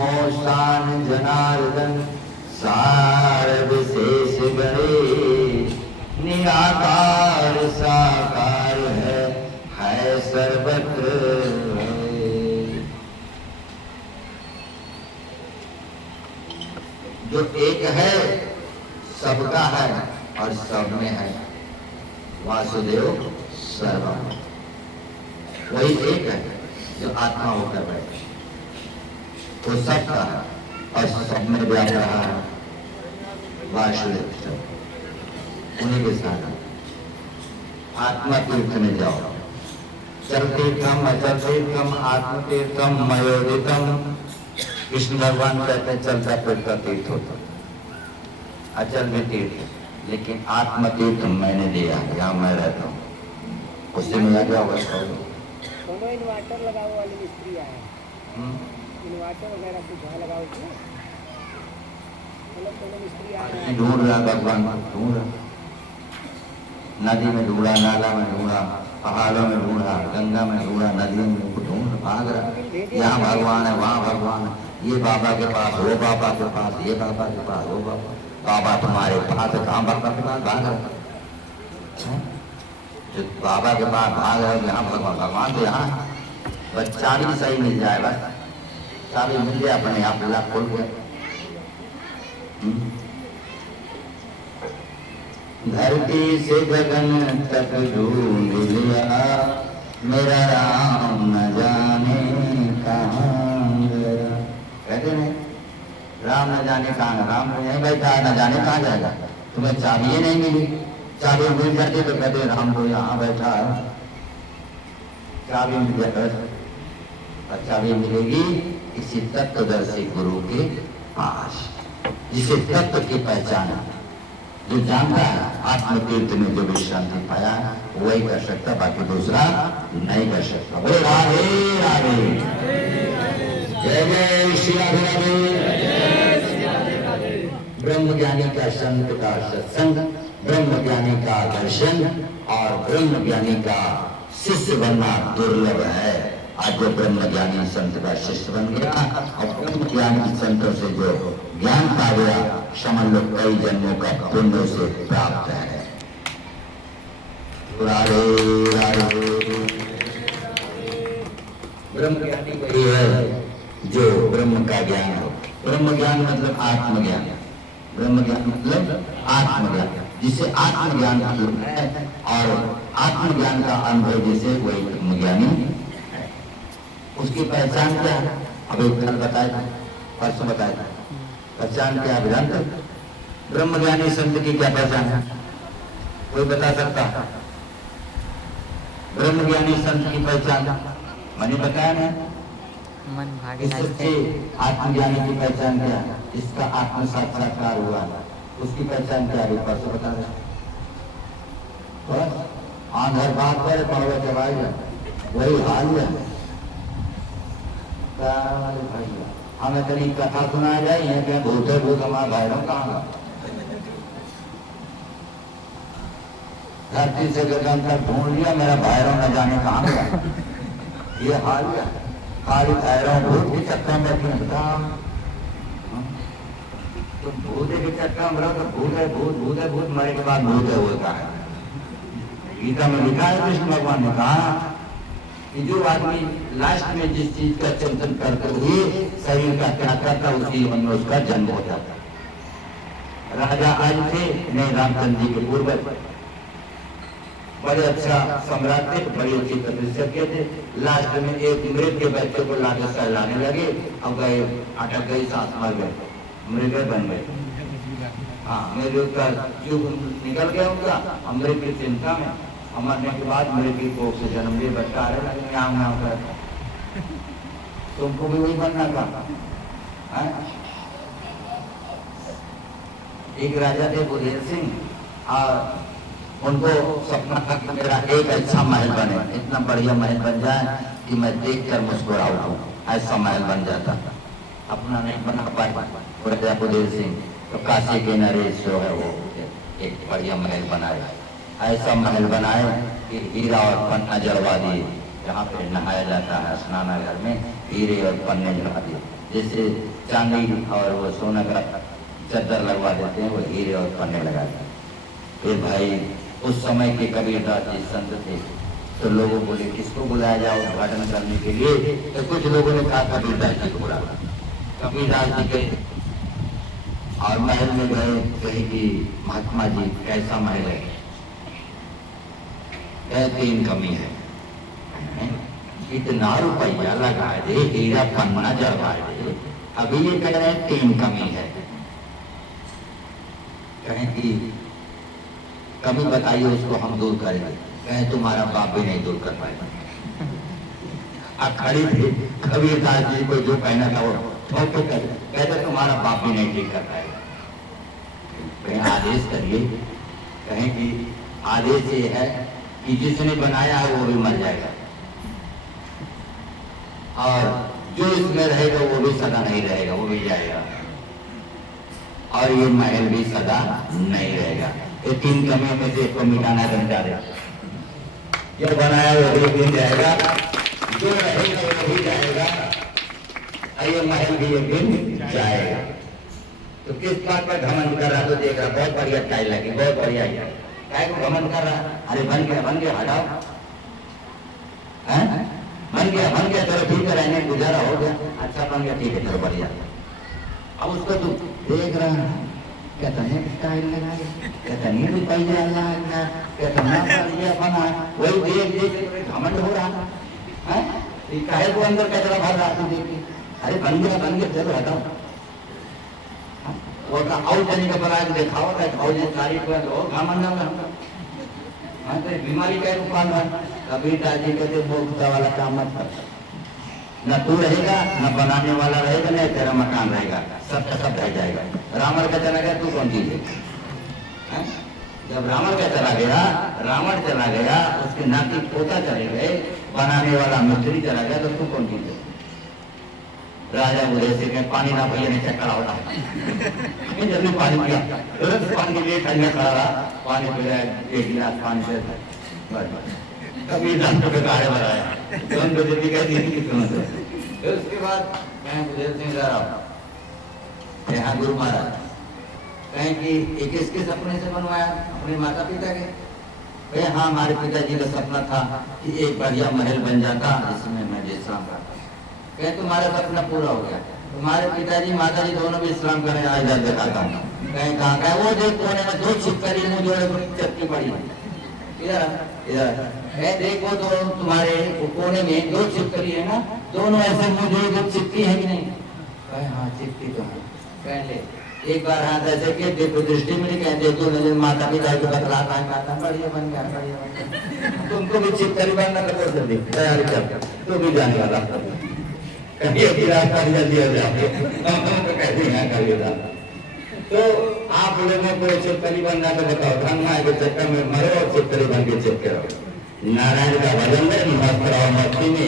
मोषान जनार्दन सार विशेष गणेश, निराकार साकार है सर्वत्र। जो एक है सबका है और सब में है, वासुदेव सर्वम, वही एक है जो आत्मा होकर बैठे, वो सबका है और सब में व्याप रहा है। वासुदेव उन्हीं के साथ आत्मा तीर्थ में जाओ, चल तीर्थम अचल तीर्थम आत्म तीर्थम मयोदितम। कृष्ण भगवान कहते हैं चलता फिरता तीर्थ होता, अचल में तीर्थ, लेकिन आत्म तीर्थ मैंने दिया, यहाँ मैं रहता हूँ, उससे मिला क्या होगा? इन्वर्टर लगाओ वाली मिस्त्री आए, इन्वर्टर वगैरह कुछ वहाँ लगाओ, मतलब मिस्त्री आए ढूंढ रहा भगवान, ढूंढ रहा, नदी में ढूंढा, नाला में ढूंढा, पहाड़ों में ढूंढा, गंगा में ढूंढा, नदियों में ढूंढ, भाग रहा, यहाँ भगवान है वहाँ भगवान है, ये बाबा के पास, वो बाबा के पास, ये बाबा के पास, वो बाबा, बाबा तुम्हारे पास, कहाँ बाबा के पास भाग रहा, जो बाबा के पास भाग रहा है यहाँ भगवान, भगवान तो यहाँ बस चाबी सही मिल जाए, बस चाबी मिल जाए अपने आप लाख खोल गया। धरती से गगन तक ढूंढ लिया, मेरा राम न जाने कहाँ गया। कहते नहीं राम न जाने कहाँ, राम नहीं बैठा न जाने कहाँ जाएगा, तुम्हें चाबी नहीं मिली, चाबी मिल जाती तो कहते राम तो यहाँ बैठा है, चाबी मिल जाए, और चाबी मिलेगी किसी तत्वदर्शी गुरु के पास, जिसे तत्व की पहचान है, जो जानता है आत्म तीर्थ में जो विश्रांति पाया वही कर सकता, बाकी दूसरा नहीं कर सकता। बोले राधे राधे, जय जय श्री राधे राधे। ब्रह्म ज्ञानी का संत का सत्संग, ब्रह्म ज्ञानी का दर्शन और ब्रह्म ज्ञानी का शिष्य बनना दुर्लभ है। आज जो ब्रह्म ज्ञानी संत का शिष्य बन गया और ब्रह्म ज्ञानी संतों से जो ज्ञान पा गया, समझ लो कई जन्मों का पुण्य से प्राप्त है। राधे राधे। ब्रह्म ज्ञानी वही है जो ब्रह्म का ज्ञान हो। ब्रह्म ज्ञान मतलब आत्मज्ञान, ब्रह्म ज्ञान मतलब आत्मज्ञान, जिसे आत्मज्ञान है और आत्मज्ञान का अनुभव जिसे वही ब्रह्म ज्ञानी है। उसकी पहचान क्या है? अभी कल बताया, परसों बताया, पहचान क्या है? वेदांत। ब्रह्मज्ञानी संत की क्या पहचान है? कोई बता सकता? ब्रह्मज्ञानी संत की पहचान मैंने बताया ना, इससे आत्मज्ञानी की पहचान क्या है? इसका आत्म साक्षात्कार हुआ, उसकी पहचान क्या है? परसों बता रहे। बस आंधर बात पर पावा चबाएगा, वही हाल है। हमें कहीं कथा सुनाया जाए, यहाँ क्या भूत है, भूत हमारा भैरव कहाँ? धरती से गगन तक ढूंढ लिया, मेरा भैरव न जाने कहाँ गया। ये हाल है, खाली भैरव भूत के चक्कर में बैठे हैं। तो भूत के चक्कर में रहो तो भूत है भूत, भूत है भूत, मरे के बाद भूत है होता है। गीता में लिखा है, कृष्ण भगवान ने कहा कि जो आदमी लास्ट में जिस चीज का चिंतन करते हुए शरीर का त्याग करता, उसी मन में उसका जन्म हो जाता। राजा आज थे, नहीं रामचंद्र जी के पूर्वज, बड़े अच्छा सम्राट थे, बड़ी अच्छी तपस्या थे। लास्ट में एक मृग के बच्चे को लाके सहलाने लगे, अब गए अटक गई, सांस मर गए, मृग बन गए। हाँ, मृग का युग निकल गया उनका। मृग की चिंता में मरने के बाद मृग को से जन्म लिए, बच्चा आ रहा है, यहाँ यहाँ कर तुमको भी वही बनना था। एक राजा थे बुधेर सिंह, और उनको सपना था कि मेरा एक अच्छा महल बने, इतना बढ़िया महल बन जाए कि मैं देखकर मुस्कुराऊं, ऐसा महल बन जाता। अपना नहीं बना पाए राजा बुधेर सिंह, तो काशी के नरेश जो है वो एक बढ़िया महल बनाए। ऐसा महल बनाए कि हीरा और पन्ना जड़वा दिए, जहाँ पे नहाया जाता है स्नानागार में हीरे और पन्ने जड़ा दिए। जैसे चांदी और वो सोना का चद्दर लगवा देते हैं, वो हीरे और पन्ने लगाते हैं। फिर भाई उस समय के कबीरदास जी संत थे, तो लोगों बोले किसको बुलाया जाए उद्घाटन करने के लिए, तो कुछ लोगों ने कहा कबीरदास जी को बुला। कबीरदास जी के और महल में गए, कहे कि महात्मा जी कैसा महल है, कहे 3 कमी है, इतना रुपया लगा दे, हीरा पन्ना जलवा दे, अभी ये कह रहे हैं 3 कमी है। कहें कि कमी बताइए, उसको हम दूर करेंगे। कहे तुम्हारा बाप भी नहीं दूर कर पाएगा। खड़ी थी कबीरदास जी को जो कहना था वो कहते तुम्हारा बाप भी नहीं ठीक कर पाएगा। कहें आदेश करिए। कहें कि आदेश ये है कि जिसने बनाया है वो भी मर जाएगा, और जो इसमें रहेगा वो भी सदा नहीं रहेगा, वो भी जाएगा, और ये महल भी सदा नहीं रहेगा। ये 3 कमियों में से इसको मिटाना बनता है। जो बनाया वो भी दिन जाएगा, जो रहेगा वो भी जाएगा, और ये महल भी एक दिन जाएगा। तो किस बात पर घमंड कर रहा, तो देख रहा बहुत बढ़िया टाइल लगी, बहुत बढ़िया है, क्या को घमंड कर रहा, अरे बन गया हटाओ, बन गया चलो ठीक है, रहने गुजारा हो गया, अच्छा बन गया ठीक है चलो बढ़िया। अब उसको तू देख रहा है, कहता है स्टाइल लगा, कहता नहीं रुपया लगा, कहता ना बढ़िया बना, वही देख देख घमंड हो रहा है। काहे को अंदर कचरा भर रहा तू देख के, अरे बन गया चलो हटाओ। और जनी का बना के देखा होता है, और तारीफ हुआ तो घमंड होगा, तो बीमारी का रूपान है। कबीरदास जी कहते मोक्षता वाला काम मत कर, न तू रहेगा न बनाने वाला रहेगा, न तेरा मकान रहेगा, सब का सब रह जाएगा। रावण का चला गया, तू कौन चीज है? जब रावण का चला गया, रावण चला गया, उसके नाती पोता चले गए, बनाने वाला मिस्त्री चला गया, तो तू कौन चीज है? राजा बोले से पानी ना भैया ने चक्कर होता जल्दी पानी पिया, पानी के लिए ठंडा खड़ा रहा, पानी पिलाया 1 गिलास पानी से कभी डॉक्टर के गाड़े बनाया, उसके बाद मैं बुझेल सिंह जा रहा यहाँ गुरु महाराज कहें कि एक किस अपने से बनवाया, अपने माता पिता के। हाँ हमारे पिताजी का सपना था कि एक बढ़िया महल बन जाता जिसमें मैं इस्लाम करता। कहे तुम्हारा सपना पूरा हो गया, तुम्हारे पिताजी माता जी दोनों भी इस्लाम करें, आज इधर दिखाता हूँ। कहीं कहाँ का वो देख कोने में 2 छिपकली मुँह जोड़े चक्की पड़ी, इधर देखो तो तुम्हारे कोने में 2 छिपकली है ना, दोनों ऐसे मुँह जोड़े चिपकी है कि नहीं? कहे हाँ चिपकी तो है। कह ले एक बार हाथ ऐसे के देखो दृष्टि में नहीं, कहे देखो नजर माता पिता को बतलाता है, कहता बढ़िया बन गया, बढ़िया बन गया। तुमको भी छिपकली बनना तो जल्दी तैयारी कर, तो भी जाने वाला तो आप लोगों को छिपकली बनना तो बताओ, धनना के चक्कर में मरो और छिपकली बन के चिपके रहो। नारायण का भजन है, मस्त रहो मस्ती में,